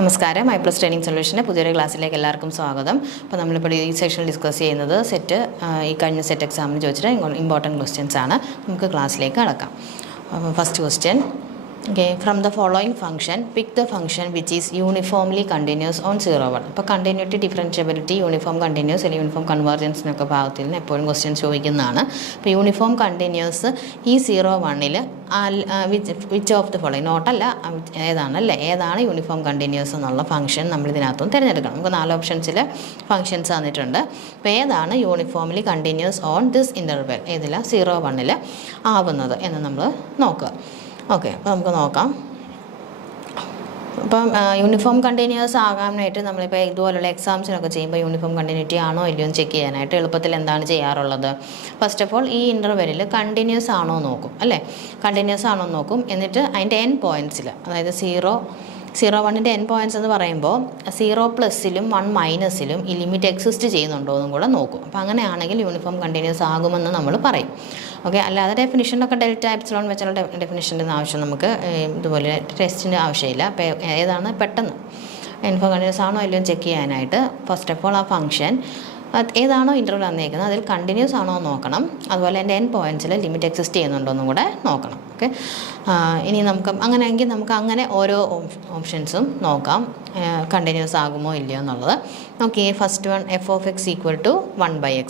നമസ്കാരം. ഐപ്ലസ് ട്രെയിനിങ് സൊല്യൂഷൻ്റെ പുതിയൊരു ക്ലാസ്സിലേക്ക് എല്ലാവർക്കും സ്വാഗതം. അപ്പോൾ നമ്മളിപ്പോൾ ഈ സെക്ഷനിൽ ഡിസ്കസ് ചെയ്യുന്നത് ഈ കഴിഞ്ഞ സെറ്റ് എക്സാമിന് ചോദിച്ചിട്ട് ഇമ്പോർട്ടൻറ്റ് ക്വസ്റ്റ്യൻസ് ആണ്. നമുക്ക് ക്ലാസ്സിലേക്ക് കടക്കാം. First question, from the following function pick the function which is uniformly continuous on 0, 1. അപ്പോൾ കണ്ടിന്യൂറ്റി, ഡിഫറൻഷ്യബിലിറ്റി, യൂണിഫോം കണ്ടിന്യൂസ് അല്ലെങ്കിൽ യൂണിഫോം കൺവേർജൻസിനൊക്കെ ഭാഗത്തിൽ നിന്ന് എപ്പോഴും ക്വസ്റ്റ്യൻ ചോദിക്കുന്നതാണ്. അപ്പോൾ യൂണിഫോം കണ്ടിന്യൂസ് ഈ 0, 1-ൽ വിച്ച് ഓഫ് ദി ഫോളോയിങ്, നോട്ടല്ല ഏതാണ് യൂണിഫോം കണ്ടിന്യൂസ് എന്നുള്ള ഫംഗ്ഷൻ നമ്മൾ ഇതിനകത്തും തിരഞ്ഞെടുക്കണം. നമുക്ക് 4 ഓപ്ഷൻസിൽ ഫംഗ്ഷൻസ് തന്നിട്ടുണ്ട്. അപ്പോൾ ഏതാണ് uniformly continuous on this interval, ഏതില്ല 0, 1-ൽ ആവുന്നത് എന്ന് നമ്മൾ നോക്കുക. ഓക്കെ, അപ്പോൾ നമുക്ക് നോക്കാം. അപ്പം യൂണിഫോം കണ്ടിന്യൂസ് ആകാനായിട്ട് നമ്മളിപ്പോൾ ഇതുപോലുള്ള എക്സാംസിനൊക്കെ ചെയ്യുമ്പോൾ യൂണിഫോം കണ്ടിന്യൂറ്റി ആണോ ഇല്ലയോ എന്ന് ചെക്ക് ചെയ്യാനായിട്ട് എളുപ്പത്തിൽ എന്താണ് ചെയ്യാറുള്ളത്? ഫസ്റ്റ് ഓഫ് ഓൾ ഈ ഇൻ്റർവെല്ലിൽ കണ്ടിന്യൂസ് ആണോ നോക്കും, അല്ലേ? കണ്ടിന്യൂസ് ആണോ നോക്കും. എന്നിട്ട് അതിൻ്റെ എൻ പോയിൻറ്റ്സിൽ, അതായത് 0, 1-ൻ്റെ എൻ പോയിൻറ്റ്സ് എന്ന് പറയുമ്പോൾ 0+ലും 1- ഈ ലിമിറ്റ് എക്സിസ്റ്റ് ചെയ്യുന്നുണ്ടോ എന്നും കൂടെ നോക്കും. അപ്പോൾ അങ്ങനെയാണെങ്കിൽ യൂണിഫോം കണ്ടിന്യൂസ് ആകുമെന്ന് നമ്മൾ പറയും. ഓക്കെ, അല്ലാതെ ഡെഫിനിഷനൊക്കെ ഡെൽറ്റ എപ്സിലോൺ വെച്ചുള്ള ഡെഫിനിഷൻ്റെ ആവശ്യം നമുക്ക് ഇതുപോലെ ടെസ്റ്റിൻ്റെ ആവശ്യമില്ല. അപ്പോൾ ഏതാണ് പെട്ടെന്ന് യൂണിഫോം കണ്ടിന്യൂസ് ആണോ ഇല്ലയോ ചെക്ക് ചെയ്യാനായിട്ട് ഫസ്റ്റ് ഓഫ് ഓൾ ആ ഫംഗ്ഷൻ ഏതാണോ ഇൻ്റർവെൽ തന്നേക്കുന്നത് അതിൽ കണ്ടിന്യൂസ് ആണോ നോക്കണം. അതുപോലെ എൻ്റെ എൻ പോയിൻറ്റ്സിൽ ലിമിറ്റ് എക്സിസ്റ്റ് ചെയ്യുന്നുണ്ടോ എന്നും കൂടെ നോക്കണം. ഓക്കെ, ഇനി അങ്ങനെയെങ്കിൽ നമുക്ക് അങ്ങനെ ഓരോ ഓപ്ഷൻസും നോക്കാം, കണ്ടിന്യൂസ് ആകുമോ ഇല്ലയോ എന്നുള്ളത്. Okay, first one f(x) = 1/x.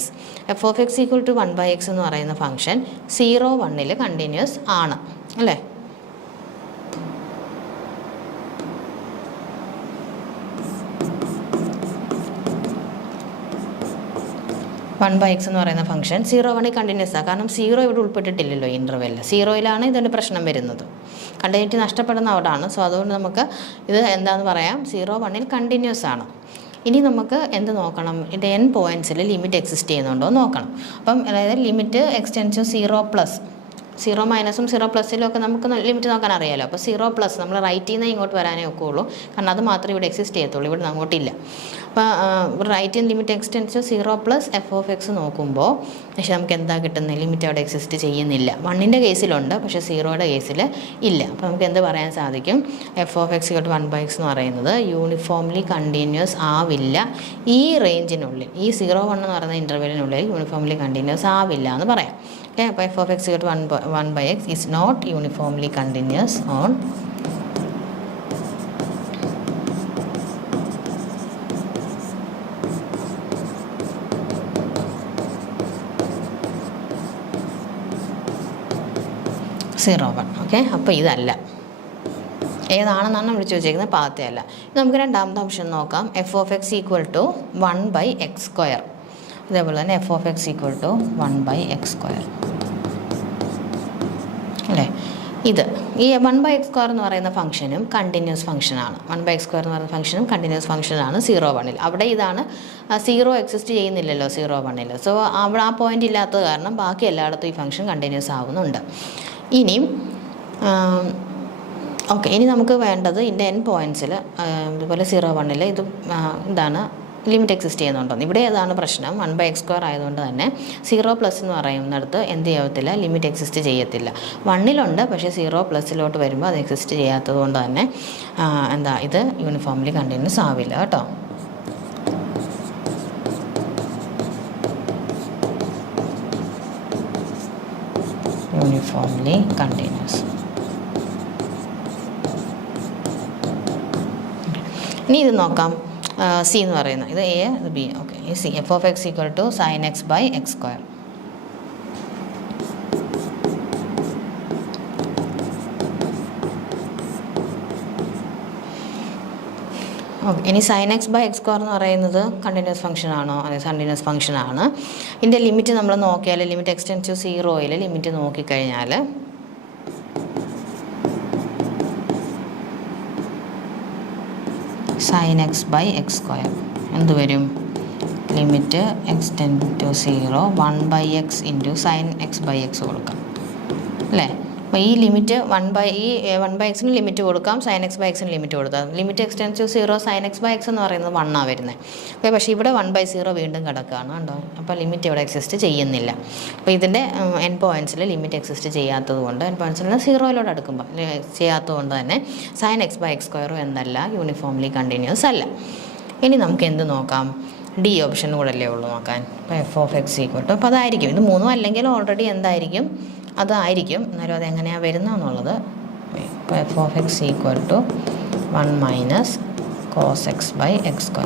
f(x) = 1/x എന്ന് പറയുന്ന ഫംഗ്ഷൻ 0, 1-ൽ കണ്ടിന്യൂസ് ആണ്, അല്ലേ? 1/x എന്ന് പറയുന്ന ഫംഗ്ഷൻ 0, 1 കണ്ടിന്യൂസ് ആണ്. കാരണം 0 ഇവിടെ ഉൾപ്പെട്ടിട്ടില്ലല്ലോ ഇൻ്റർവെല്ലിൽ. 0-ലാണ് ഇതിൻ്റെ പ്രശ്നം വരുന്നത്, കണ്ടിന്യൂറ്റി നഷ്ടപ്പെടുന്ന അവിടെയാണ്. സോ അതുകൊണ്ട് നമുക്ക് ഇത് എന്താണെന്ന് പറയാം, 0, 1-ൽ കണ്ടിന്യൂസ് ആണ്. ഇനി നമുക്ക് എന്ത് നോക്കണം, ഇത് എൻ പോയിൻറ്റ്സിൽ ലിമിറ്റ് എക്സിസ്റ്റ് ചെയ്യുന്നുണ്ടോ നോക്കണം. അപ്പം അതായത് ലിമിറ്റ് എക്സ്റ്റെൻസ് 0+, 0- 0+ലും ഒക്കെ നമുക്ക് ലിമിറ്റ് നോക്കാൻ അറിയാമല്ലോ. അപ്പോൾ 0+, നമ്മൾ റൈറ്റിൽ നിന്ന് ഇങ്ങോട്ട് വരാനേ ഒക്കെയുള്ളൂ, കാരണം അത് മാത്രമേ ഇവിടെ എക്സിസ്റ്റ് ചെയ്യത്തുള്ളൂ, ഇവിടെ അങ്ങോട്ടില്ല. അപ്പോൾ റൈറ്റിൽ ലിമിറ്റ് എക്സ്റ്റെൻസ് 0+ f(x) നോക്കുമ്പോൾ പക്ഷേ നമുക്ക് എന്താ കിട്ടുന്നത്, ലിമിറ്റ് അവിടെ എക്സിസ്റ്റ് ചെയ്യുന്നില്ല. 1-ൻ്റെ കേസിലുണ്ട്, പക്ഷേ 0-യുടെ കേസിൽ ഇല്ല. അപ്പോൾ നമുക്ക് എന്ത് പറയാൻ സാധിക്കും, f(x) = 1/x എന്ന് പറയുന്നത് യൂണിഫോംലി കണ്ടിന്യൂസ് ആവില്ല ഈ റേഞ്ചിനുള്ളിൽ, ഈ 0, 1 എന്ന് പറയുന്ന ഇൻ്റർവെല്ലിനുള്ളിൽ യൂണിഫോംലി കണ്ടിന്യൂസ് ആവില്ല എന്ന് പറയാം. ഓക്കെ, അപ്പോൾ f(x) = 1/x is not uniformly continuous on 0, 1. Okay, അപ്പോൾ ഇതല്ല, ഏതാണെന്നാണ് നമ്മൾ ചോദിച്ചേക്കുന്നത്, പാത്തേ അല്ല. നമുക്ക് രണ്ടാമത്തെ ഓപ്ഷൻ നോക്കാം, f(x) = 1/x². അതേപോലെ തന്നെ f(x) = 1/x², അല്ലേ? ഈ 1/x² എന്ന് പറയുന്ന ഫംഗ്ഷനും കണ്ടിന്യൂസ് ഫംഗ്ഷനാണ്. 1/x² എന്ന് പറയുന്ന ഫംഗ്ഷനും കണ്ടിന്യൂസ് ഫംഗ്ഷനാണ് 0, 1-ൽ. അവിടെ ഇതാണ് 0 എക്സിസ്റ്റ് ചെയ്യുന്നില്ലല്ലോ 0, 1-ൽ. സോ അവിടെ ആ പോയിൻ്റ് ഇല്ലാത്തത് കാരണം ബാക്കി എല്ലായിടത്തും ഈ ഫംഗ്ഷൻ കണ്ടിന്യൂസ് ആവുന്നുണ്ട്. ഇനി നമുക്ക് വേണ്ടത് ഇതിൻ്റെ എൻ പോയിൻറ്റ്സിൽ ഇതുപോലെ 0, 1-ൽ ഇതാണ് ലിമിറ്റ് എക്സിസ്റ്റ് ചെയ്യുന്നുണ്ടോ. ഇവിടെ ഏതാണ് പ്രശ്നം, 1/x² ആയതുകൊണ്ട് തന്നെ 0+ എന്ന് പറയുന്നിടത്ത് എന്ത് ചെയ്യത്തില്ല, ലിമിറ്റ് എക്സിസ്റ്റ് ചെയ്യത്തില്ല. 1-ലുണ്ട്, പക്ഷേ 0+ലോട്ട് വരുമ്പോൾ അത് എക്സിസ്റ്റ് ചെയ്യാത്തത് കൊണ്ട് തന്നെ ഇത് യൂണിഫോംലി കണ്ടിന്യൂസ് ആവില്ല കേട്ടോ. Uniformly continuous. ഇനി ഇത് നോക്കാം, സി എന്ന് പറയുന്നത് ഇത് എ, ഇത് ബി. ഓക്കെ, ഈ C f(x) = sin x/x². Okay, ഇനി sin x/x² എന്ന് പറയുന്നത് കണ്ടിന്യൂസ് ഫംഗ്ഷൻ ആണോ? അതെ, കണ്ടിന്യൂസ് ഫംഗ്ഷനാണ്. ഇതിൻ്റെ ലിമിറ്റ് നമ്മൾ നോക്കിയാൽ, ലിമിറ്റ് എക്സ്റ്റെൻസ് 0-ൽ ലിമിറ്റ് നോക്കിക്കഴിഞ്ഞാൽ sin x/x² എന്ത് വരും, limit extend to 0, 1/x × sin x/x കൊടുക്കാം, അല്ലേ? അപ്പോൾ ഈ ലിമിറ്റ് 1/x ലിമിറ്റ് കൊടുക്കാം, sin x by x limit കൊടുക്കാം. Limit extend to 0 sin x by x എന്ന് പറയുന്നത് 1 ആണ് വരുന്നത്. അപ്പോൾ പക്ഷേ ഇവിടെ 1/0 വീണ്ടും കിടക്കുകയാണ് കണ്ടോ. അപ്പോൾ ലിമിറ്റ് ഇവിടെ എക്സിസ്റ്റ് ചെയ്യുന്നില്ല. അപ്പോൾ ഇതിൻ്റെ എൻ പോയിൻറ്റ്സിൽ ലിമിറ്റ് എക്സിസ്റ്റ് ചെയ്യാത്തത് കൊണ്ട് എൻ പോയിൻറ്റ്സിൽ 0 അടുക്കുമ്പോൾ ചെയ്യാത്തത് കൊണ്ട് തന്നെ sin x by x² എന്നല്ല, യൂണിഫോംലി കണ്ടിന്യൂസ് അല്ല. ഇനി നമുക്ക് എന്ത് നോക്കാം? ഡി ഓപ്ഷൻ കൂടെ അല്ലേ ഉള്ളൂ നോക്കാൻ. അപ്പോൾ f(x) അപ്പോൾ അതായിരിക്കും. ഇത് മൂന്നും അല്ലെങ്കിൽ ഓൾറെഡി എന്തായിരിക്കും? അതായിരിക്കും. എന്നാലും അതെങ്ങനെയാണ് വരുന്നതെന്നുള്ളത്. ഇപ്പോൾ f(x) = 1 - cos x by x²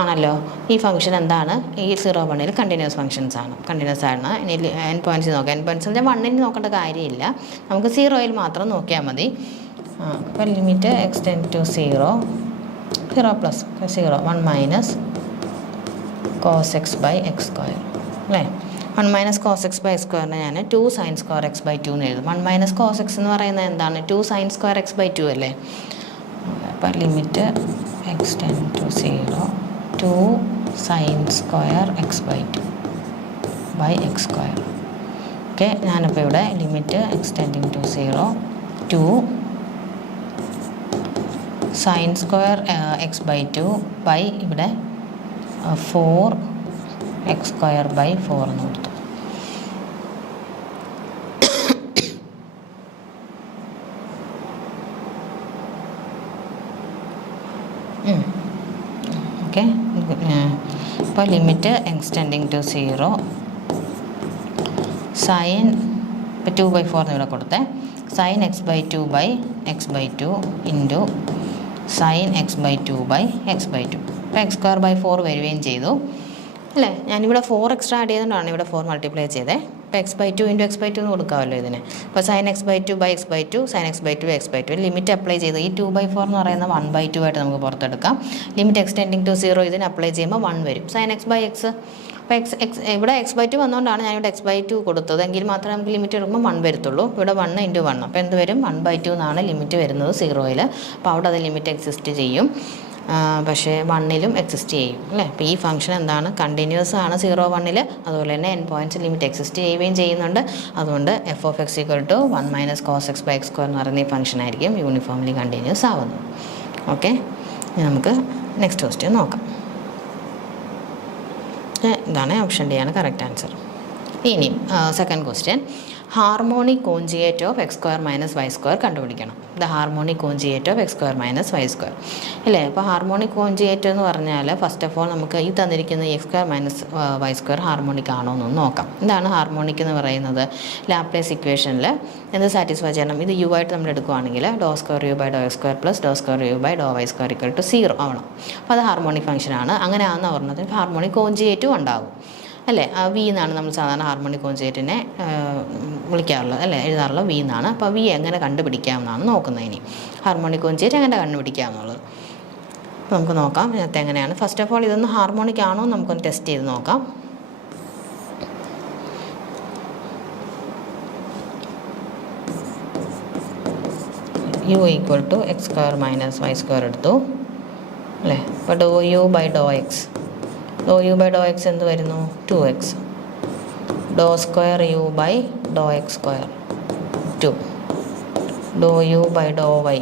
ആണല്ലോ. ഈ ഫംഗ്ഷൻ എന്താണ്? ഈ 0, 1 കണ്ടിന്യൂസ് ഫംഗ്ഷൻസ് ആണ്, കണ്ടിന്യൂസ് ആണ്. ഇനി എൻ പോയിൻറ്റ്സ് നോക്കാം. എൻ പോയിൻറ്റ്സ് 1 നോക്കേണ്ട കാര്യമില്ല, നമുക്ക് 0 മാത്രം നോക്കിയാൽ മതി. അപ്പോൾ limit extend to 0 plus 0 1 - cos x by x² അല്ലേ. 1 - cos x by x² ഞാൻ 2 sin square x by 2 എന്ന് എഴുതും. 1 - cos x എന്ന് പറയുന്നത് എന്താണ്? 2 sin square x by 2 അല്ലേ. അപ്പോൾ limit extend to 0 2 sin square x by 2 by x². Okay, ഞാനിപ്പോൾ ഇവിടെ limit extending to 0 2 sin square x by 2 by ഇവിടെ 4 x² by 4 എന്ന് കൊടുത്തു. ഓക്കെ, ഇപ്പോൾ ലിമിറ്റ് എക്സ്റ്റെൻഡിങ് ടു 0 sin 2/4 എന്ന് ഇവിടെ കൊടുത്തേ. sin x by 2 by x by 2 into sin x by 2 by x by 2. അപ്പോൾ x² by 4 വരികയും ചെയ്തു അല്ലേ. ഞാനിവിടെ 4 എക്സ്ട്രാ ആഡ് ചെയ്തുകൊണ്ടാണ് ഇവിടെ 4 മൾട്ടിപ്ലൈ ചെയ്തത്. അപ്പോൾ x by 2 into x by 2 എന്ന് കൊടുക്കാമല്ലോ ഇതിന്. അപ്പോൾ sin x by 2 by x by 2 sin x by 2 x by 2 limit apply ചെയ്ത് ഈ 2/4 എന്ന് പറയുന്ന 1/2 ആയിട്ട് നമുക്ക് പുറത്തെടുക്കാം. ലിമിറ്റ് എക്സ്റ്റെൻഡിങ് ടു 0 ഇതിന് അപ്ലൈ ചെയ്യുമ്പോൾ 1 വരും. sin x by x, അപ്പോൾ ഇവിടെ x by 2 വന്നുകൊണ്ടാണ് ഞാനിവിടെ x by 2 കൊടുത്തത്. എങ്കിൽ മാത്രമേ നമുക്ക് ലിമിറ്റ് എടുക്കുമ്പോൾ 1 വരത്തുള്ളൂ. ഇവിടെ 1 × 1, അപ്പോൾ എന്ത് വരും? 1/2 എന്നാണ് ലിമിറ്റ് വരുന്നത് 0-ൽ. അപ്പോൾ അവിടെ അത് ലിമിറ്റ് എക്സിസ്റ്റ് ചെയ്യും, പക്ഷേ 1-ലും എക്സിസ്റ്റ് ചെയ്യും അല്ലേ. അപ്പോൾ ഈ ഫംഗ്ഷൻ എന്താണ്? കണ്ടിന്യൂസ് ആണ് 0, 1-ൽ. അതുപോലെ തന്നെ എൻ പോയിൻറ്റ്സ് ലിമിറ്റ് എക്സിസ്റ്റ് ചെയ്യുകയും ചെയ്യുന്നുണ്ട്. അതുകൊണ്ട് f(x) = 1 - cos x by x² എന്ന് പറയുന്ന ഈ ഫംഗ്ഷൻ ആയിരിക്കും യൂണിഫോംലി കണ്ടിന്യൂസ് ആവുന്നത്. ഓക്കെ, നമുക്ക് നെക്സ്റ്റ് ക്വസ്റ്റ്യൻ നോക്കാം. ഇതാണ് ഓപ്ഷൻ ഡി ആണ് കറക്റ്റ് ആൻസർ. ഇനി second question, harmonic conjugate of x² - y² കണ്ടുപിടിക്കണം. The harmonic conjugate of x² - y² അല്ലേ. അപ്പോൾ ഹാർമോണിക് കോഞ്ചുഗേറ്റ് എന്ന് പറഞ്ഞാൽ ഫസ്റ്റ് ഓഫ് ഓൾ നമുക്ക് ഈ തന്നിരിക്കുന്ന x² - y² ഹാർമോണിക് ആണോ എന്നൊന്ന് നോക്കാം. എന്താണ് ഹാർമോണിക് എന്ന് പറയുന്നത്? ലാപ്ലേസ് ഇക്വേഷനിൽ എന്ത് സാറ്റിസ്ഫൈ ചെയ്യണം? ഇത് u ആയിട്ട് നമ്മൾ എടുക്കുകയാണെങ്കിൽ (2u / x² + (2u / y² = 0) ആവണം. അപ്പോൾ അത് ഹാർമോണിക് ഫംഗ്ഷനാണ്. അങ്ങനെ ആണെന്ന് പറഞ്ഞത് ഹാർമോണിക് കോഞ്ചുഗേറ്റും ഉണ്ടാകും അല്ലേ. വി എന്നാണ് നമ്മൾ സാധാരണ ഹാർമോണിക് കോഞ്ചുഗേറ്റിനെ വിളിക്കാറുള്ളത് അല്ലേ, എഴുതാറുള്ളത് വി എന്നാണ്. അപ്പോൾ വി എങ്ങനെ കണ്ടുപിടിക്കാമെന്നാണ് നോക്കുന്നത്. ഇനി ഹാർമോണിക് കോഞ്ചുഗേറ്റ് എങ്ങനെ കണ്ടുപിടിക്കാമെന്നുള്ളത് നമുക്ക് നോക്കാം. ഇതിനകത്ത് എങ്ങനെയാണ്? ഫസ്റ്റ് ഓഫ് ഓൾ ഇതൊന്ന് ഹാർമോണിക് ആണോ എന്ന് നമുക്കൊന്ന് ടെസ്റ്റ് ചെയ്ത് നോക്കാം. u = x² - y² എടുത്തു അല്ലേ. അപ്പോൾ (u / x) (u / x) എന്ത് വരുന്നു? 2x. (2u / x²) 2. (u / y)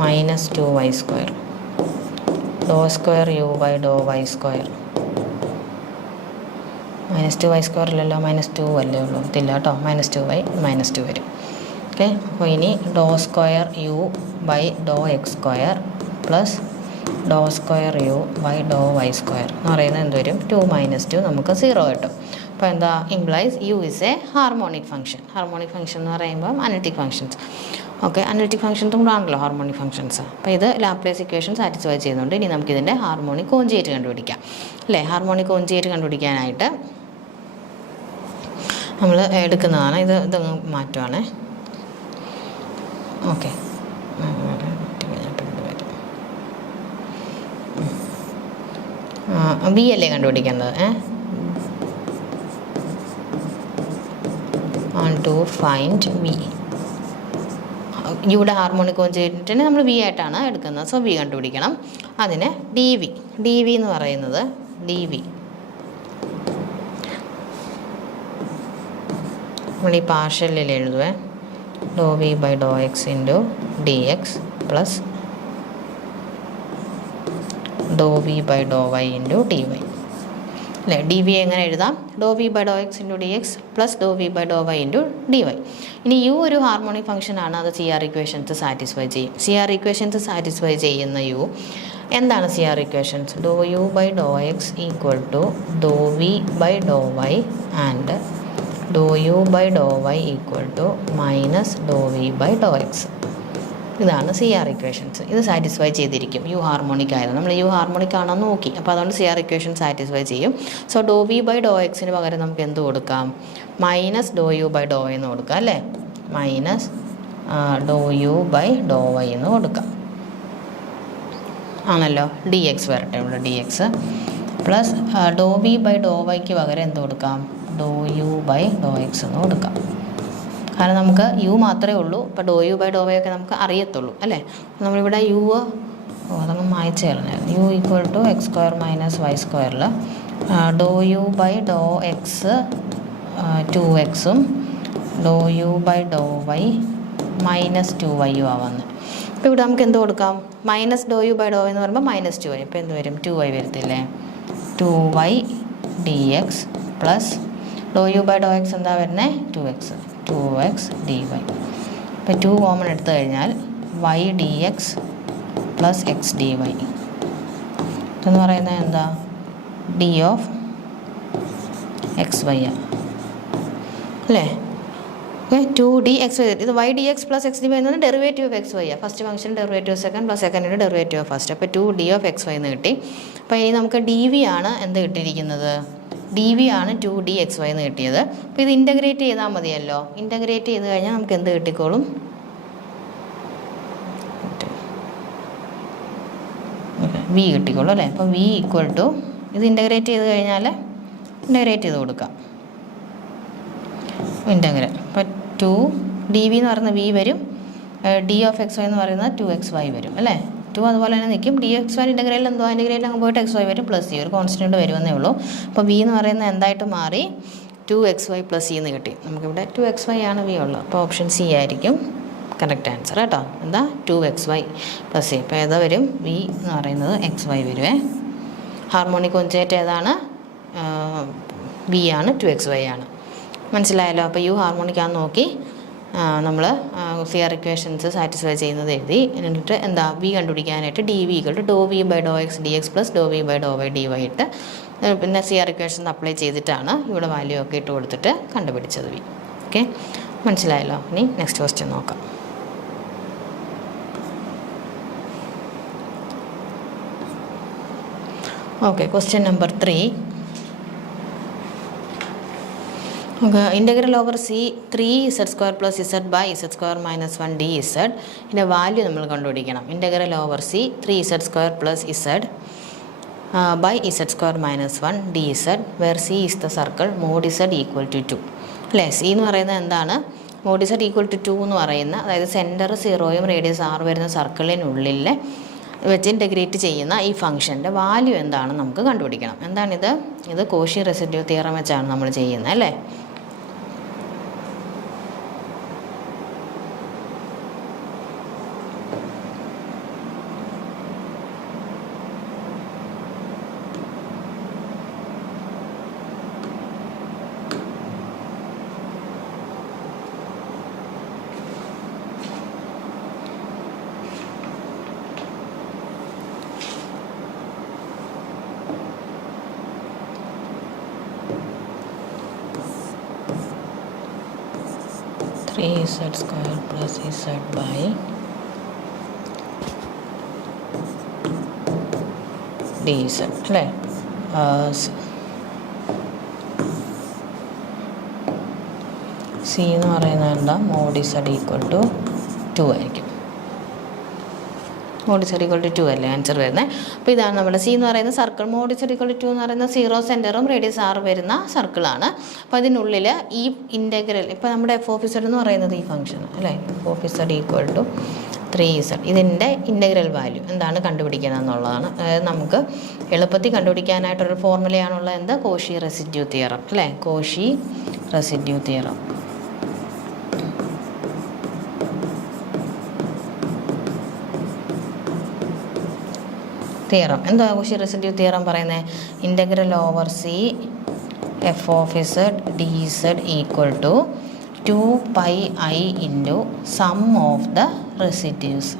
-2y². (2u / y²) -2y² അല്ലല്ലോ, -2 അല്ലേ ഉള്ളൂ. ഇതില്ല കേട്ടോ, -2y -2 വരും. ഓക്കെ, അപ്പോൾ ഇനി (2u / x² plus (2u / y² എന്ന് പറയുന്നത് എന്ത് വരും? 2 - 2 നമുക്ക് 0 കിട്ടും. അപ്പോൾ എന്താ? Implies u is a harmonic function. Harmonic function എന്ന് പറയുമ്പോൾ അനലിറ്റിക് ഫംഗ്ഷൻസ്. ഓക്കെ, അനലിറ്റിക് ഫംഗ്ഷൻസും കൂടെ ആണല്ലോ ഹാർമോണിക് ഫംഗ്ഷൻസ്. അപ്പോൾ ഇത് ലാപ്ലേസ് ഇക്വേഷൻ സാറ്റിസ്ഫൈ ചെയ്യുന്നുണ്ട്. ഇനി നമുക്കിതിൻ്റെ ഹാർമോണിക് കോഞ്ചുഗേറ്റ് കണ്ടുപിടിക്കാം അല്ലേ. ഹാർമോണിക് കോഞ്ചുഗേറ്റ് കണ്ടുപിടിക്കാനായിട്ട് നമ്മൾ എടുക്കുന്നതാണ്. ഇത് മാറ്റുവാണ്. ഓക്കെ, ബി അല്ലേ കണ്ടുപിടിക്കേണ്ടത്. To find B. യുടെ ഹാർമോണിക് കോഞ്ചുഗേറ്റിനെ നമ്മൾ ബി ആയിട്ടാണ് എടുക്കുന്നത്. സോ ബി കണ്ടുപിടിക്കണം. അതിന് ഡി വി എന്ന് പറയുന്നത് നമ്മൾ ഈ പാർഷ്യലിൽ എഴുതുവേ do v by do x into d x plus do v by do y into d y അല്ലേ. ഡി വി എങ്ങനെ എഴുതാം? Do v by do x into d x plus do v by do y into d y. ഇനി u ഒരു harmonic ഫംഗ്ഷനാണ്, അത് C R equations satisfy ചെയ്യും. C R equations satisfy ചെയ്യുന്ന u എന്താണ് C R equations? Do u by do X equal to do v by do y and do u by do y equal to minus do v by do x. ഇതാണ് C R equations. ഇത് satisfy ചെയ്തിരിക്കും u harmonic ആയിരുന്നു. നമ്മൾ u harmonic ആണോ നോക്കി, അപ്പോൾ അതുകൊണ്ട് C R equation satisfy ചെയ്യും. So do v by do എക്സിന് പകരം നമുക്ക് എന്ത് കൊടുക്കാം? Minus do u by do y എന്ന് കൊടുക്കാം അല്ലേ. Minus do u by do y എന്ന് കൊടുക്കാം ആണല്ലോ. ഡി എക്സ് വരട്ടെ ഇവിടെ, d x plus do v by do വൈക്ക് പകരം എന്ത് കൊടുക്കാം? Do u by do x എന്ന് കൊടുക്കാം. കാരണം നമുക്ക് യു മാത്രമേ ഉള്ളൂ, ഇപ്പോൾ do u by do y ഒക്കെ നമുക്ക് അറിയത്തുള്ളൂ അല്ലേ. നമ്മളിവിടെ യു അതങ്ങ് മായ്ച്ച് കളഞ്ഞായിരുന്നു. U equal to x square minus y സ്ക്വയറിൽ do u by do x 2x do u by do y minus 2y ആവുന്നത്. ഇപ്പോൾ ഇവിടെ നമുക്ക് എന്ത് കൊടുക്കാം? Minus do u by do y എന്ന് പറയുമ്പോൾ മൈനസ് 2y. ഇപ്പോൾ എന്ത് വരും? 2y വരത്തില്ലേ. 2y d x plus do u by do x എന്താ വരുന്നത്? 2x D Y. ഇപ്പോൾ 2 കോമൺ എടുത്തു കഴിഞ്ഞാൽ y d x plus x d y. ഇതെന്ന് പറയുന്നത് എന്താ? ഡി ഓഫ് എക്സ് വൈ അല്ലേ. Okay, 2dx. ഇത് y dx plus x d y എന്നത് derivative of x y. First function derivative second plus സെക്കൻഡിൻ്റെ ഡെറിവേറ്റീവ് ഓഫ് ഫസ്റ്റ്. അപ്പോൾ 2d of x Y എന്ന് കിട്ടി. അപ്പോൾ ഇനി നമുക്ക് ഡി വി ആണ് എന്ത് കിട്ടിയിരിക്കുന്നത്? ഡി വി ആണ് 2d എക്സ് വൈ എന്ന് കിട്ടിയത്. അപ്പോൾ ഇത് ഇൻ്റഗ്രേറ്റ് ചെയ്താൽ മതിയല്ലോ. ഇൻ്റഗ്രേറ്റ് ചെയ്ത് കഴിഞ്ഞാൽ നമുക്ക് എന്ത് കിട്ടിക്കോളും? വി കിട്ടിക്കോളും അല്ലേ. അപ്പോൾ വി ഈക്വൽ ടു ഇത് ഇൻ്റഗ്രേറ്റ് ചെയ്ത് കഴിഞ്ഞാൽ ഇൻ്റഗ്രേറ്റ് ചെയ്ത് കൊടുക്കാം. ഇൻ്റഗ്രൽ അപ്പോൾ 2 ഡി വി എന്ന് പറയുന്നത് വി വരും, ഡി ഓഫ് എക്സ് വൈ എന്ന് പറയുന്നത് 2xy വരും അല്ലേ. 2 അതുപോലെ തന്നെ നിൽക്കും. ഡി എക്സ് വൈ ഇൻ്റഗ്രേറ്റിൽ എന്തോ ഇൻ്റഗ്രേറ്റിൽ അങ്ങ് പോയിട്ട് എക്സ് വൈ വരും പ്ലസ് സി ഒരു കോൺസ്റ്റൻറ്റ് വരുമെന്നേ ഉള്ളൂ. അപ്പോൾ വി എന്ന് പറയുന്നത് എന്തായിട്ട് മാറി? 2xy പ്ലസ് സി എന്ന് കിട്ടി. നമുക്കിവിടെ 2xy ആണ് വി ഉള്ളത്. അപ്പോൾ ഓപ്ഷൻ സി ആയിരിക്കും കറക്റ്റ് ആൻസർ കേട്ടോ. എന്താ? 2xy plus C. അപ്പോൾ ഏതാ വരും? വി എന്ന് പറയുന്നത് എക്സ് വൈ വരുവേ. ഹാർമോണിക് കോഞ്ചുഗേറ്റ് ഏതാണ്? വി ആണ്, 2xy ആണ്. മനസ്സിലായല്ലോ. അപ്പോൾ യു ഹാർമോണിക് ആണെന്ന് നോക്കി നമ്മൾ സി ആർ ഇക്വേഷൻസ് സാറ്റിസ്ഫൈ ചെയ്യുന്നത് എഴുതി. എന്നിട്ട് എന്താ? വി കണ്ടുപിടിക്കാനായിട്ട് d v equal to do v by do x d x plus do v by do y d y ഇട്ട് പിന്നെ സി ആർ ഇക്വേഷൻസ് അപ്ലൈ ചെയ്തിട്ടാണ് ഇവിടെ വാല്യൂ ഒക്കെ ഇട്ട് കൊടുത്തിട്ട് കണ്ടുപിടിച്ചത് വി. ഓക്കെ, മനസ്സിലായല്ലോ. ഇനി നെക്സ്റ്റ് ക്വസ്റ്റ്യൻ നോക്കാം. Okay, question number 3. Integral over C 3z² plus z by z² minus 1dz. ഇതിൻ്റെ വാല്യൂ നമ്മൾ കണ്ടുപിടിക്കണം. Integral over C 3z² plus z by z² minus 1dz where C is the circle mod z equal to 2 അല്ലേ. C എന്ന് പറയുന്നത് എന്താണ്? Mode z equal to 2 എന്ന് പറയുന്ന, അതായത് സെൻറ്റർ 0 റേഡിയസ് 6 വരുന്ന സർക്കിളിനുള്ളിൽ വെച്ച് ഇൻ്റഗ്രേറ്റ് ചെയ്യുന്ന ഈ ഫംഗ്ഷൻ്റെ വാല്യൂ എന്താണെന്ന് നമുക്ക് കണ്ടുപിടിക്കണം. എന്താണിത്? ഇത് കോഷി റെസിഡ്യൂ തിയറം വെച്ചാണ് നമ്മൾ ചെയ്യുന്നത് അല്ലേ. z² plus z by dz അല്ലേ. സി എന്ന് പറയുന്നത് എന്താ? മോഡ് z ഈക്വൽ ടു 2 ആയിരിക്കും. മോഡ് z ഈക്വൽ ടു 2 അല്ലേ ആൻസർ വരുന്നത്. അപ്പോൾ ഇതാണ് നമ്മുടെ സി എന്ന് പറയുന്ന circle. Mod z equal to 2 എന്ന് പറയുന്നത് 0 സെൻറ്ററും റേഡിയസ് 6 വരുന്ന സർക്കിളാണ്. അപ്പോൾ അതിനുള്ളിൽ ഈ ഇൻ്റഗ്രൽ, ഇപ്പോൾ നമ്മുടെ f ഓഫ് z എന്ന് പറയുന്നത് ഈ ഫംഗ്ഷൻ അല്ലേ. f of z equal to 3z. ഇതിൻ്റെ ഇൻ്റഗ്രൽ വാല്യൂ എന്താണ് കണ്ടുപിടിക്കുന്നത് എന്നുള്ളതാണ്. അതായത് നമുക്ക് എളുപ്പത്തിൽ കണ്ടുപിടിക്കാനായിട്ടൊരു ഫോർമുലയാണുള്ളത്. എന്താ? കോഷി റെസിഡ്യൂ തിയറം അല്ലേ. Cauchy residue theorem. തിയറം. എന്താ കോഷി റെസിഡ്യൂ തിയറം പറയുന്നത്? Integral over C f of z d z equal to 2πi into sum of the residues.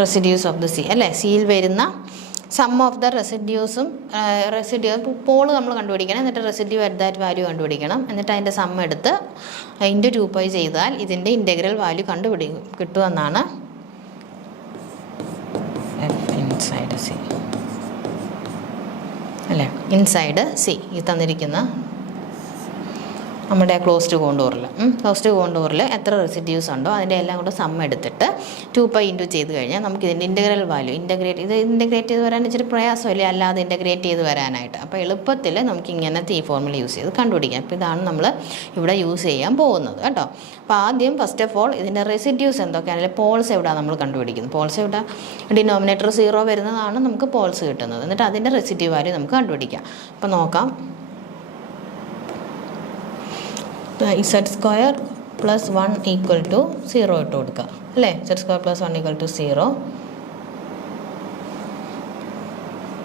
Residues of the C അല്ലേ, സിയിൽ വരുന്ന സം ഓഫ് ദ റെസിഡ്യൂസും pole നമ്മൾ കണ്ടുപിടിക്കണം. എന്നിട്ട് residue at that value കണ്ടുപിടിക്കണം. എന്നിട്ട് അതിൻ്റെ സം എടുത്ത് ഇൻറ്റു 2π ചെയ്താൽ ഇതിൻ്റെ ഇൻ്റഗ്രൽ വാല്യൂ കിട്ടുമെന്നാണ് എഫ് ഇൻസൈഡ് സി അല്ലേ. ഇൻസൈഡ് സി ഈ തന്നിരിക്കുന്ന നമ്മുടെ ക്ലോസ്ഡ് കോണ്ടൂറിൽ എത്ര റെസിഡ്യൂസ് ഉണ്ടോ അതിൻ്റെ എല്ലാം കൂടെ സം എടുത്തിട്ട് 2π ഇൻറ്റു ചെയ്ത് കഴിഞ്ഞാൽ നമുക്ക് ഇതിൻ്റെ ഇൻ്റഗ്രൽ വാല്യൂ ഇൻ്റഗ്രേറ്റ് ചെയ്ത് വരാൻ ഇച്ചിരി പ്രയാസമില്ല അല്ലാതെ ഇൻ്റഗ്രേറ്റ് ചെയ്ത് വരാനായിട്ട്. അപ്പോൾ എളുപ്പത്തിൽ നമുക്ക് ഇങ്ങനത്തെ ഈ ഫോർമുല യൂസ് ചെയ്ത് കണ്ടുപിടിക്കാം. അപ്പോൾ ഇതാണ് നമ്മൾ ഇവിടെ യൂസ് ചെയ്യാൻ പോകുന്നത് കേട്ടോ. അപ്പോൾ ആദ്യം ഫസ്റ്റ് ഓഫ് ഓൾ ഇതിൻ്റെ റെസിഡ്യൂസ് എന്തൊക്കെയാണെങ്കിലും പോൾസ് എവിടെയാണ് നമ്മൾ കണ്ടുപിടിക്കുന്നത്. പോൾസ് എവിടെ? ഡിനോമിനേറ്റർ 0 വരുന്നതാണ് നമുക്ക് പോൾസ് കിട്ടുന്നത്. എന്നിട്ട് അതിൻ്റെ റെസിഡ്യൂ വാല്യൂ നമുക്ക് കണ്ടുപിടിക്കാം. അപ്പോൾ നോക്കാം. Z square plus 1 equal to 0 ഇട്ട് കൊടുക്കുക അല്ലേ. Z square plus 1 equal to 0.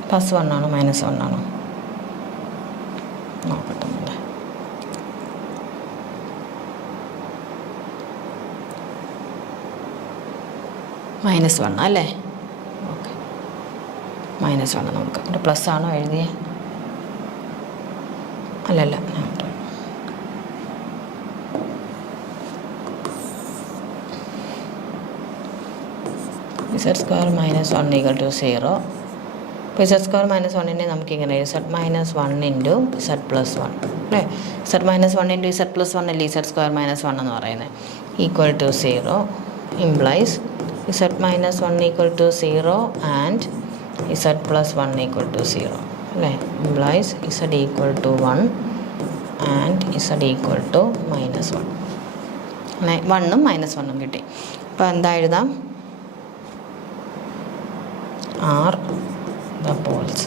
Plus 1 ആണോ മൈനസ് 1 ആണോ നോക്കട്ടെ. -1 അല്ലേ. ഓക്കെ, -1 നമുക്ക് ഇവിടെ പ്ലസ് ആണോ എഴുതിയേ? അല്ലല്ല, ഇസഡ് സ്ക്വയർ -1 ഈക്വൽ ടു 0. അപ്പോൾ ഇസഡ് സ്ക്വയർ -1നെ നമുക്ക് ഇങ്ങനെ ഇസഡ് -1 ഇൻറ്റു ഇസഡ് പ്ലസ് 1 അല്ലേ. ഇസഡ് -1 ഇൻറ്റു ഇസഡ് പ്ലസ് 1 അല്ലേ ഇസഡ് സ്ക്വയർ -1 എന്ന് പറയുന്നത്. Equal to 0 implies z -1 equal to 0 and z plus 1 equal to 0 അല്ലേ. Implies z equal to 1 and z equal to -1. 1ഉം -1ഉം കിട്ടി. അപ്പോൾ എന്താ എഴുതാം? are the poles.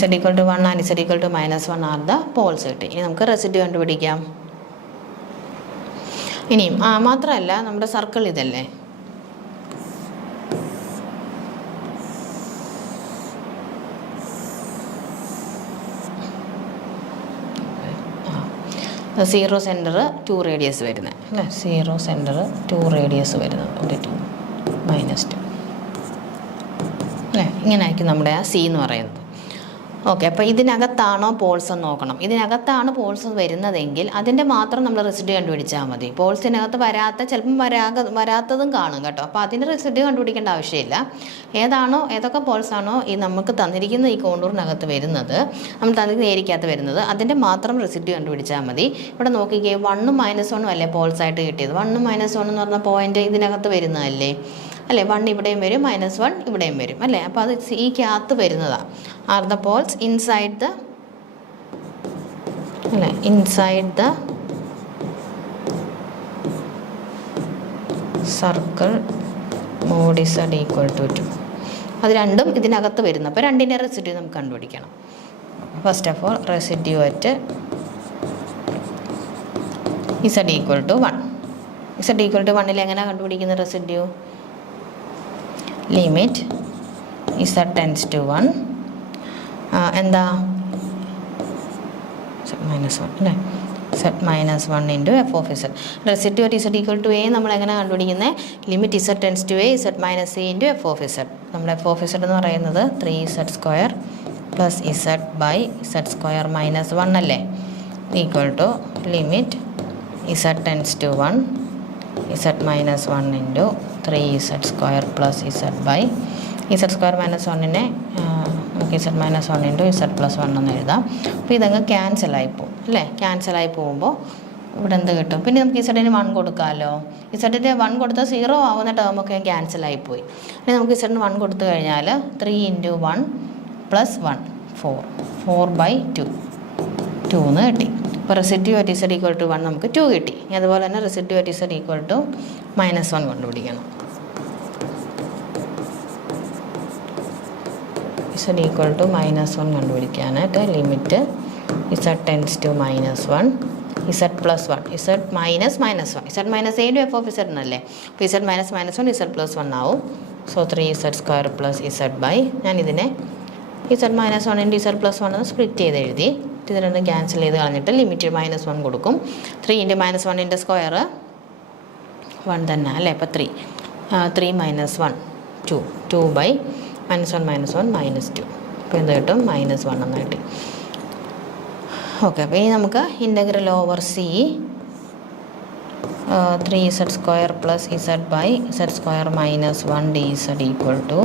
Z equal to 1 and Z equal to -1 are the poles കിട്ടി. ഇനി നമുക്ക് റെസിഡ്യൂ കണ്ടുപിടിക്കാം. ഇനിയും മാത്രമല്ല നമ്മുടെ സർക്കിൾ ഇതല്ലേ, സീറോ സെൻറ്റർ 2 റേഡിയസ് വരുന്നത് അല്ലേ. 0 സെൻറ്റർ 2 റേഡിയസ് വരുന്നത് ഒരു 2 -2 അല്ലേ. ഇങ്ങനെ ആയിരിക്കും നമ്മുടെ ആ സി എന്ന് പറയുന്നത്. ഓക്കെ, അപ്പോൾ ഇതിനകത്താണോ പോൾസ് എന്ന് നോക്കണം. ഇതിനകത്താണ് പോൾസ് വരുന്നതെങ്കിൽ അതിൻ്റെ മാത്രം നമ്മൾ റെസിഡ്യൂ കണ്ടുപിടിച്ചാൽ മതി. പോൾസിനകത്ത് ചിലപ്പം വരാത്തതും കാണും കേട്ടോ. അപ്പോൾ അതിൻ്റെ റെസിഡ്യൂ കണ്ടുപിടിക്കേണ്ട ആവശ്യമില്ല. ഏതൊക്കെ പോൾസാണോ ഈ നമുക്ക് തന്നിരിക്കുന്ന ഈ കോണ്ടൂറിനകത്ത് വരുന്നത്, നമ്മൾ തന്നിരിക്കുന്ന ഏരിയക്കകത്ത് വരുന്നത്, അതിൻ്റെ മാത്രം റെസിഡ്യൂ കണ്ടുപിടിച്ചാൽ മതി. ഇവിടെ നോക്കിക്കേ 1ഉം -1ഉം അല്ലേ പോൾസായിട്ട് കിട്ടിയത്. 1ഉം -1 എന്ന് പറഞ്ഞ പോയിൻ്റ് ഇതിനകത്ത് വരുന്നതല്ലേ അല്ലേ. 1 ഇവിടെയും വരും, -1 ഇവിടെയും വരും അല്ലേ. അപ്പോൾ അത് ഈ ക്യാത്ത് വരുന്നതാണ്. Are the poles inside the അല്ലേ, inside the circle mod z equal to 2. അത് രണ്ടും ഇതിനകത്ത് വരുന്നു. അപ്പോൾ രണ്ടിൻ്റെ റെസിഡ്യൂ നമുക്ക് കണ്ടുപിടിക്കണം. First of all residue at z equal to 1. Z equal to 1ൽ എങ്ങനെയാണ് കണ്ടുപിടിക്കുന്നത് residue? Limit z tends to 1 എന്താ -1 അല്ലേ. Z -1 into f of z. Residue at z equal to a നമ്മൾ എങ്ങനെ കണ്ടുപിടിക്കുന്നത്? Limit z tends to a z minus a into f of z. നമ്മുടെ f of z എന്ന് പറയുന്നത് 3z square plus z by z square -1 അല്ലേ. Equal to limit z tends to 1 z -1 into 3z square plus z by z square -1നെ നമുക്ക് z -1 into z plus 1 എന്ന് എഴുതാം. അപ്പോൾ ഇതങ്ങ് ക്യാൻസലായി പോകും അല്ലേ. ക്യാൻസലായി പോകുമ്പോൾ ഇവിടെ എന്ത് കിട്ടും? പിന്നെ നമുക്ക് ഇസഡിന് 1 കൊടുക്കാമല്ലോ. ഇസഡിന് 1 കൊടുത്താൽ 0 ആവുന്ന ടേമൊക്കെ ക്യാൻസലായി-പോയി. ഇനി നമുക്ക് ഇസഡിന് 1 കൊടുത്തു കഴിഞ്ഞാൽ 3 ഇൻറ്റു 1 പ്ലസ് 1 4/2 2 എന്ന് കിട്ടി. അപ്പോൾ residue at z equal to 1 നമുക്ക് 2 കിട്ടി. അതുപോലെ തന്നെ residue at z equal to -1 കണ്ടുപിടിക്കണം. ഇസഡ് ഈക്വൽ ടു -1 കണ്ടുപിടിക്കാനായിട്ട് limit z tends to -1 z plus 1 z minus -1 z minus a to f of z എന്നല്ലേ, അപ്പോൾ ഇസഡ് മൈനസ് -1 ഇസഡ് പ്ലസ് 1 ആവും. So 3z² plus z by, ഞാനിതിനെ z minus 1 into z plus 1 എന്ന് split ചെയ്ത് എഴുതി. ഇത് രണ്ടും ക്യാൻസൽ ചെയ്ത് കളഞ്ഞിട്ട് ലിമിറ്റ് -1 കൊടുക്കും. 3 ഇൻറ്റു -1 സ്ക്വയർ 1 തന്നെ അല്ലേ, അപ്പോൾ 3 -1 2 ബൈ -1 -2, അപ്പോൾ എന്ത് കിട്ടും -1 എന്ന് കിട്ടി. ഓക്കെ, അപ്പോൾ ഇനി നമുക്ക് integral over C 3z² plus z by z² -1 dz equal to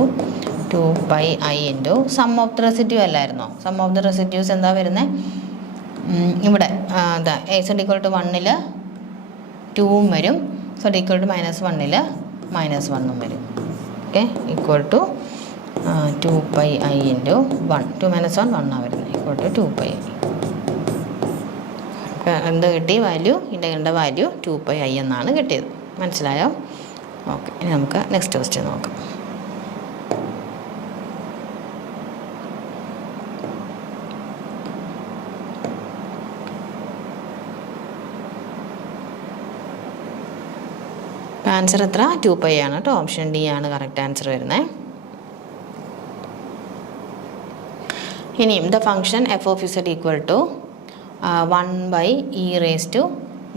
2πi into sum of the residue അല്ലായിരുന്നോ. സം ഓഫ് ദ റെസിഡ്യൂസ് എന്താ വരുന്നത് ഇവിടെ, ഇതാ z ഈക്വൽ ടു 1ൽ 2 വരും, z ഈക്വൽ ടു -1ൽ -1 വരും. Okay, equal to 2πi into 1, 2 - 1 1 വരുന്നത്, ഈക്വൽ ടു 2πi. എന്ത് കിട്ടി വാല്യൂ, ഇൻ്റഗ്രലിൻ്റെ വാല്യൂ 2πi എന്നാണ് കിട്ടിയത്. മനസ്സിലായോ? ഓക്കെ, ഇനി നമുക്ക് നെക്സ്റ്റ് ക്വസ്റ്റ്യൻ നോക്കാം. ആൻസർ എത്ര? 2πi ആണ് കേട്ടോ. ഓപ്ഷൻ ഡി ആണ് കറക്റ്റ് ആൻസർ വരുന്നത്. ഇനിയും the function f of z equal to 1/e raised to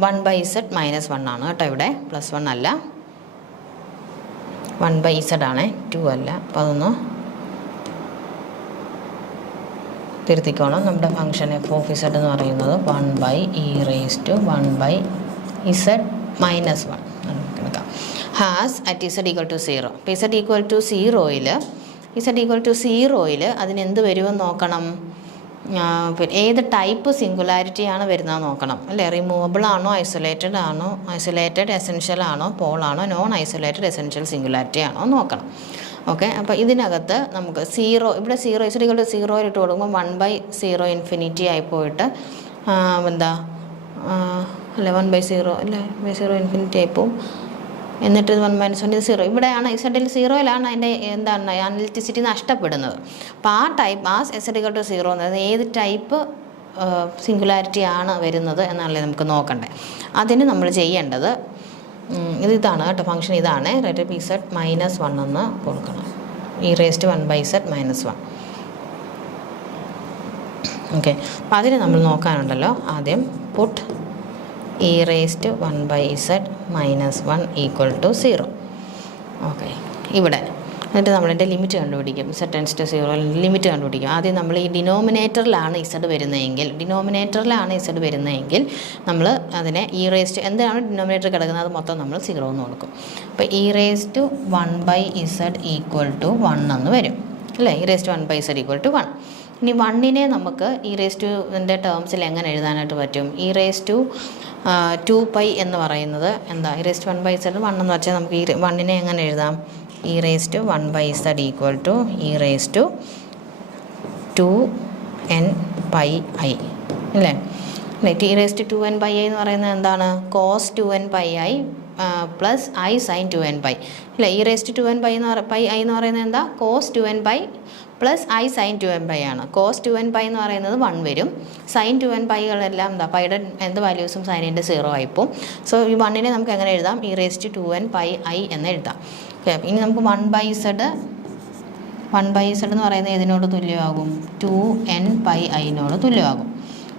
1/z -1 ആണ് കേട്ടോ. ഇവിടെ +1 അല്ല, 1/z ആണ്, 2 അല്ല. അപ്പോൾ അതൊന്ന് തിരുത്തിക്കോണം. നമ്മുടെ ഫംഗ്ഷൻ എഫ് ഓഫ് ഇസഡ് എന്ന് പറയുന്നത് 1/e raised to 1/z -1 എടുക്കാം. Has at z equal to 0. അപ്പോൾ ഇസഡ് ഈക്വൽ ടു 0യിൽ അതിനെന്ത് വരുമെന്ന് നോക്കണം. ഏത് ടൈപ്പ് സിംഗുലാരിറ്റി ആണ് വരുന്നത് നോക്കണം അല്ലേ. റിമൂവബിൾ ആണോ, ഐസൊലേറ്റഡ് എസെൻഷ്യൽ ആണോ, പോളാണോ, നോൺ ഐസൊലേറ്റഡ് എസെൻഷ്യൽ സിംഗുലാരിറ്റി ആണോ നോക്കണം. ഓക്കെ, അപ്പോൾ ഇതിനകത്ത് നമുക്ക് 0 ഇവിടെ 0 ഇസഡ് ഈക്വൽ ടു 0 ഇട്ട് കൊടുക്കുമ്പോൾ 1/0 ഇൻഫിനിറ്റി ആയി പോയിട്ട് എന്താ അല്ലേ, 1/0 അല്ലേ, 0 ഇൻഫിനിറ്റി ആയിപ്പോവും. എന്നിട്ട് 1 - 1 0 ഇവിടെയാണ് ഇസഡിൽ 0യിലാണ് അതിൻ്റെ എന്താണ് അനലിറ്റിസിറ്റി നഷ്ടപ്പെടുന്നത്. അപ്പോൾ ആ ടൈപ്പ് ഇസഡ് ഈക്വൽ ടു 0 എന്നത് ഏത് ടൈപ്പ് സിംഗുലാരിറ്റി ആണ് വരുന്നത് എന്നാണല്ലേ നമുക്ക് നോക്കണ്ടേ. അതിന് നമ്മൾ ചെയ്യേണ്ടത് ഇതാണ് കേട്ടോ, ഫംഗ്ഷൻ ഇതാണ്. റൈറ്റ് ഇസഡ് -1 എന്ന് കൊടുക്കണം, e raised to 1/z -1. Okay, അപ്പോൾ അതിന് നമ്മൾ നോക്കാനുണ്ടല്ലോ. ആദ്യം put e raised to 1/z -1 equal to 0. Okay, ഇവിടെ എന്നിട്ട് നമ്മളതിൻ്റെ ലിമിറ്റ് കണ്ടുപിടിക്കും. z ടെൻഡ്സ് ടു 0 ലിമിറ്റ് കണ്ടുപിടിക്കും. ആദ്യം നമ്മൾ ഈ ഡിനോമിനേറ്ററിലാണ് ഇസഡ് വരുന്നതെങ്കിൽ നമ്മൾ അതിനെ e raised to എന്താണ് ഡിനോമിനേറ്റർ കിടക്കുന്നത് അത് മൊത്തം നമ്മൾ 0 എന്ന് കൊടുക്കും. അപ്പോൾ e raised to 1/z equal to 1 എന്ന് വരും അല്ലേ. e raised to 1/z equal to 1. ഇനി 1നെ നമുക്ക് e raised to ൻ്റെ ടേംസിൽ എങ്ങനെ എഴുതാനായിട്ട് പറ്റും. e raised to 2π എന്ന് പറയുന്നത് എന്താ, e raised to 1/z 1 എന്ന് വെച്ചാൽ നമുക്ക് ഈ 1നെ എങ്ങനെ എഴുതാം. e raised to 1/z equal to e raised to 2nπi അല്ലേ. e raised to 2nπi എന്ന് പറയുന്നത് എന്താണ്, cos 2nπi plus i sin 2nπi അല്ലേ. e raised to 2nπi എന്ന് പറയുന്നത് എന്താ, cos 2nπi plus i sin 2nπi ആണ്. cos 2nπi എന്ന് പറയുന്നത് 1 വരും. sin 2nπiകളെല്ലാം എന്താ, പൈയുടെ എന്ത് വാല്യൂസും സൈനിൻ്റെ 0 ആയിപ്പോൾ. സോ ഈ 1നെ നമുക്ക് എങ്ങനെ എഴുതാം, e raised to 2nπi എന്ന് എഴുതാം. ഓക്കെ, ഇനി നമുക്ക് 1/z എന്ന് പറയുന്നത് ഇതിനോട് തുല്യമാകും, 2nπi തുല്യമാകും.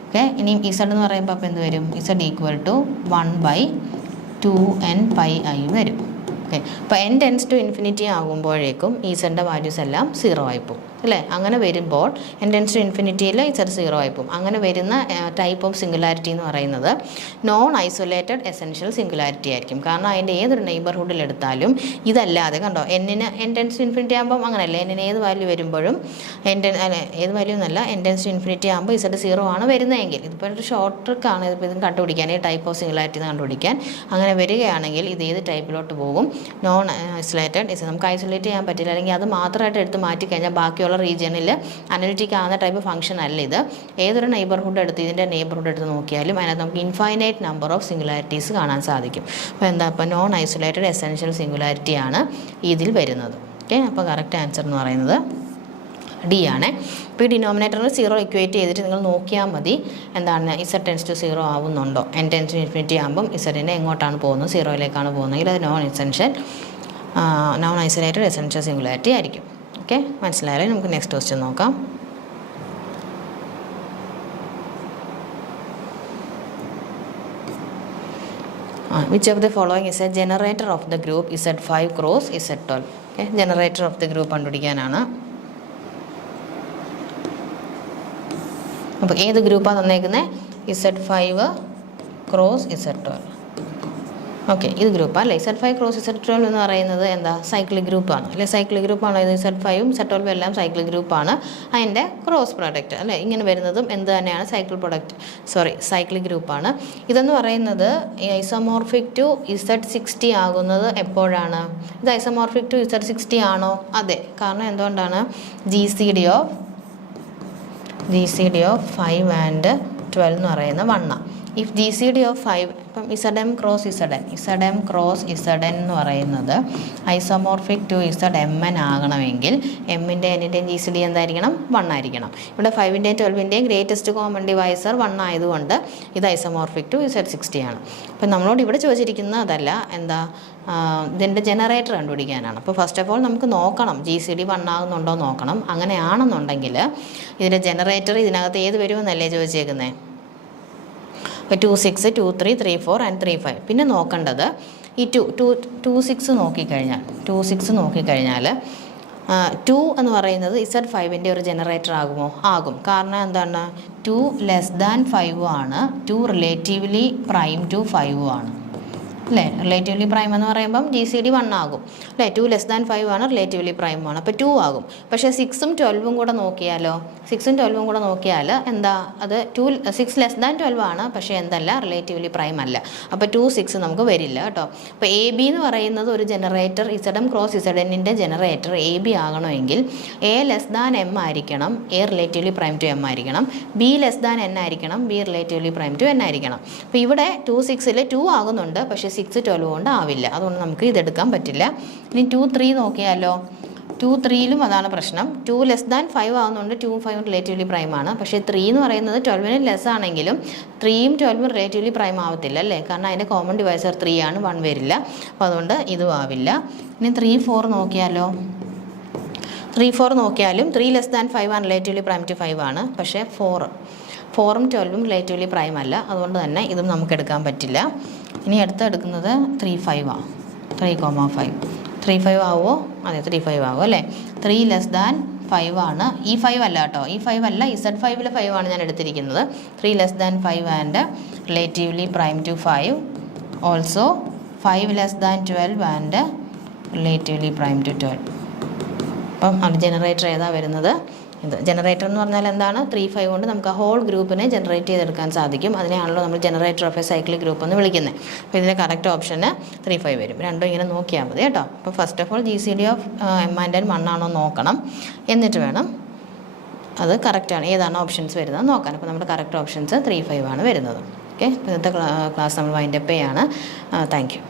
ഓക്കെ, ഇനി z എന്ന് പറയുമ്പോൾ അപ്പോൾ എന്ത് വരും, z ഈക്വൽ ടു 1/2nπi വരും. ഓക്കെ, അപ്പോൾ n ടെൻഡ്സ് ടു ഇൻഫിനിറ്റി ആകുമ്പോഴേക്കും ഈ z വാല്യൂസ് എല്ലാം 0 ആയിപ്പോവും അല്ലേ. അങ്ങനെ വരുമ്പോൾ n ടെൻഡ്സ് ടു ഇൻഫിനിറ്റിയിൽ z 0 ആയിപ്പോവും. അങ്ങനെ വരുന്ന ടൈപ്പ് ഓഫ് സിംഗുലാരിറ്റി എന്ന് പറയുന്നത് നോൺ ഐസൊലേറ്റഡ് എസെൻഷ്യൽ സിംഗുലാരിറ്റി ആയിരിക്കും. കാരണം അതിൻ്റെ ഏതൊരു നെയ്ബർഹുഡിൽ എടുത്താലും ഇതല്ലാതെ കണ്ടോ, n ടെൻഡ്സ് ടു ഇൻഫിനിറ്റി ആകുമ്പോൾ അങ്ങനെയല്ല, n ഏത് വാല്യൂ വരുമ്പോഴും ഏത് വാല്യൂ എന്നല്ല, n ടെൻഡ്സ് ടു ഇൻഫിനിറ്റി ആകുമ്പോൾ z 0 ആണ് വരുന്നതെങ്കിൽ, ഇതിപ്പോൾ ഒരു ഷോർട്ട് ട്രിക്കാണ് ഇത് കണ്ടുപിടിക്കാൻ, ഈ ടൈപ്പ് ഓഫ് സിംഗുലാരിറ്റി കണ്ടുപിടിക്കാൻ. അങ്ങനെ വരികയാണെങ്കിൽ ഇത് ഏത് ടൈപ്പിലോട്ട് പോകും, നോൺ ഐസൊലേറ്റഡ്. നമുക്ക് ഐസൊലേറ്റ് ചെയ്യാൻ പറ്റില്ല, അല്ലെങ്കിൽ അത് മാത്രമായിട്ട് എടുത്ത് മാറ്റിക്കഴിഞ്ഞാൽ ബാക്കിയുള്ള റീജിയനിൽ അനലിറ്റിക് ആവുന്ന ടൈപ്പ് ഫംഗ്ഷൻ അല്ല ഇത്. ഏതൊരു നെയ്ബർഹുഡ് എടുത്ത് ഇതിൻ്റെ നെയ്ബർഹുഡ് എടുത്ത് നോക്കിയാലും അതിനകത്ത് നമുക്ക് ഇൻഫൈനൈറ്റ് നമ്പർ ഓഫ് സിംഗുലാരിറ്റീസ് കാണാൻ സാധിക്കും. അപ്പോൾ എന്താ, അപ്പോൾ നോൺ ഐസൊലേറ്റഡ് എസെൻഷ്യൽ സിംഗുലാരിറ്റി ആണ് ഇതിൽ വരുന്നത്. ഓക്കെ, അപ്പോൾ കറക്റ്റ് ആൻസർ എന്ന് പറയുന്നത് ഡി ആണ്. അപ്പോൾ ഈ ഡിനോമിനേറ്ററിൽ 0 ഇക്വേറ്റ് ചെയ്തിട്ട് നിങ്ങൾ നോക്കിയാൽ മതി എന്താണ് Z ടെൻസ് ടു 0 ആവുന്നുണ്ടോ. n ടെൻസ് ടു ഇൻഫിനിറ്റി ആകുമ്പം ഇസഡിനെ എങ്ങോട്ടാണ് പോകുന്നത്, 0യിലേക്കാണ് പോകുന്നതെങ്കിൽ അത് നോൺ ഐസൊലേറ്റഡ് എസെൻഷ്യൽ സിംഗുലാരിറ്റി ആയിരിക്കും. ഓക്കെ, മനസ്സിലായാലേ. നമുക്ക് നെക്സ്റ്റ് ക്വസ്റ്റ്യൻ നോക്കാം. Which of the following is a generator of the group Z5 cross Z12? Okay, generator of the group കണ്ടുപിടിക്കാനാണ്. അപ്പോൾ ഏത് ഗ്രൂപ്പാണ് തന്നേക്കുന്നത്? Z5 cross Z12. ഓക്കെ, ഇത് ഗ്രൂപ്പാണ് അല്ലേ. Z5 ക്രോസ് Z12 എന്ന് പറയുന്നത് എന്താ? സൈക്ലിക് ഗ്രൂപ്പാണ് അല്ലേ. സൈക്ലിക് ഗ്രൂപ്പാണ് ഇത്. Z5ഉം Z12ഉം എല്ലാം സൈക്ലിക് ഗ്രൂപ്പാണ്. അതിൻ്റെ ക്രോസ് പ്രോഡക്റ്റ് അല്ലേ, ഇങ്ങനെ വരുന്നതും എന്ത് തന്നെയാണ്? സൈക്ലിക് ഗ്രൂപ്പാണ്. ഇതെന്ന് പറയുന്നത് ഐസോമോർഫിക് ടു Z60 ആകുന്നത് എപ്പോഴാണ്? ഇത് ഐസോമോർഫിക് ടു Z60 ആണോ? അതെ. കാരണം എന്തുകൊണ്ടാണ്? GCD ഓഫ് 5 ആൻഡ് 12 എന്ന് പറയുന്ന 1 ആണ്. ഇഫ് GCD ഓഫ് 5, ഇപ്പം ZM ക്രോസ് ZN എന്ന് പറയുന്നത് ഐസോമോർഫിക് ടു ZMN ആകണമെങ്കിൽ എമ്മിൻ്റെ എന്നിൻ്റെയും GCD എന്തായിരിക്കണം? 1 ആയിരിക്കണം. ഇവിടെ 5ൻ്റെയും 12ൻ്റെയും ഗ്രേറ്റസ്റ്റ് കോമൺ ഡിവൈസർ 1 ആയതുകൊണ്ട് ഇത് ഐസോമോർഫിക് ടു Z60 ആണ്. അപ്പം നമ്മളോട് ഇവിടെ ചോദിച്ചിരിക്കുന്നത് അതല്ല, എന്താ? ഇതിൻ്റെ ജനറേറ്റർ കണ്ടുപിടിക്കാനാണ്. അപ്പോൾ ഫസ്റ്റ് ഓഫ് ഓൾ നമുക്ക് നോക്കണം GCD 1 ആകുന്നുണ്ടോ നോക്കണം. അങ്ങനെയാണെന്നുണ്ടെങ്കിൽ ഇതിൻ്റെ ജനറേറ്റർ ഇതിനകത്ത് ഏത് വരുമെന്നല്ലേ ചോദിച്ചേക്കുന്നത്? അപ്പോൾ 2 6 2 3 3 4 ആൻഡ് 3 5. പിന്നെ നോക്കേണ്ടത് ഈ 2 6 നോക്കിക്കഴിഞ്ഞാൽ 2 എന്ന് പറയുന്നത് Z5ൻ്റെ ഒരു ജനറേറ്റർ ആകുമോ? ആകും. കാരണം എന്താണ്? 2 ലെസ് ദാൻ 5 ആണ്. 2 റിലേറ്റീവ്ലി പ്രൈം ടു 5 ആണ് അല്ലേ. റിലേറ്റീവ്ലി പ്രൈം എന്ന് പറയുമ്പം GCD 1 ആകും അല്ലേ. 2 ലെസ് ദാൻ 5 ആണ്, റിലേറ്റീവ്ലി പ്രൈം ആണ്, അപ്പോൾ 2 ആകും. പക്ഷേ 6ഉം 12ഉം കൂടെ നോക്കിയാൽ എന്താ? അത് 6 ലെസ് ദാൻ 12 ആണ്, പക്ഷേ എന്തല്ല? റിലേറ്റീവ്ലി പ്രൈം അല്ല. അപ്പോൾ 2 6 നമുക്ക് വരില്ല കേട്ടോ. അപ്പോൾ AB എന്ന് പറയുന്നത് ഒരു ജനറേറ്റർ, ZM ക്രോസ് ZNൻ്റെ ജനറേറ്റർ AB ആകണമെങ്കിൽ A ലെസ് ദാൻ M ആയിരിക്കണം, A relatively prime to M ആയിരിക്കണം. B ലെസ് ദാൻ N ആയിരിക്കണം, B relatively prime to N ആയിരിക്കണം. അപ്പോൾ ഇവിടെ 2 6ൽ 2 ആകുന്നുണ്ട്, പക്ഷേ 6 12 കൊണ്ട് ആവില്ല. അതുകൊണ്ട് നമുക്ക് ഇതെടുക്കാൻ പറ്റില്ല. ഇനി 2 3 നോക്കിയാലോ? 2 3ലും അതാണ് പ്രശ്നം. 2 ലെസ് ദാൻ 5 ആകുന്നുണ്ട്, 2 5 റിലേറ്റീവ്ലി പ്രൈം ആണ്. പക്ഷേ 3 എന്ന് പറയുന്നത് 12ന് ലെസ് ആണെങ്കിലും 3ഉം 12ഉം റിലേറ്റീവ്ലി പ്രൈം ആവത്തില്ല അല്ലേ. കാരണം അതിൻ്റെ കോമൺ ഡിവൈസർ 3 ആണ്, 1 വരില്ല. അപ്പോൾ അതുകൊണ്ട് ഇതും ആവില്ല. ഇനി 3 4 നോക്കിയാലോ? 3 4 നോക്കിയാലും 3 ലെസ് ദാൻ 5 ആണ്, റിലേറ്റീവ്ലി പ്രൈം ടു 5 ആണ്. പക്ഷേ 4ഉം 12ഉം റിലേറ്റീവ്ലി പ്രൈം അല്ല. അതുകൊണ്ട് തന്നെ ഇതും നമുക്ക് എടുക്കാൻ പറ്റില്ല. ഇനി എടുക്കുന്നത് 3 5 ആണ്. 3,5 3 5 ആവുമോ? അതെ, 3 5 ആവും അല്ലേ. 3 ലെസ് ദാൻ 5 ആണ്. ഈ 5 അല്ല കേട്ടോ, ഈ 5 അല്ല, Z5ലെ 5 ആണ് ഞാൻ എടുത്തിരിക്കുന്നത്. 3 less than 5 and relatively prime to 5. Also 5 less than 12 and relatively prime to 12. അപ്പം അത് ജനറേറ്റർ ഏതാ വരുന്നത്? ഇത് ജനറേറ്റർ എന്ന് പറഞ്ഞാൽ എന്താണ്? 3 5 കൊണ്ട് നമുക്ക് ആ ഹോൾ ഗ്രൂപ്പിനെ ജനറേറ്റ് ചെയ്തെടുക്കാൻ സാധിക്കും. അതിനെയാണല്ലോ നമ്മൾ generator of A cyclic group എന്ന് വിളിക്കുന്നത്. അപ്പോൾ ഇതിൻ്റെ കറക്റ്റ് ഓപ്ഷന് 3 5 വരും. രണ്ടും ഇങ്ങനെ നോക്കിയാൽ മതി കേട്ടോ. അപ്പോൾ first of all GCD of M and N 1 ആണോ നോക്കണം. എന്നിട്ട് വേണം അത് കറക്റ്റാണ് ഏതാണ് ഓപ്ഷൻസ് വരുന്നത് നോക്കാൻ. അപ്പോൾ നമ്മുടെ കറക്റ്റ് ഓപ്ഷൻസ് 3 5 ആണ് വരുന്നത്. ഓക്കെ, ഇന്നത്തെ ക്ലാസ് നമ്മൾ വൈൻഡപ്പ് ചെയ്യാണ്. Thank you.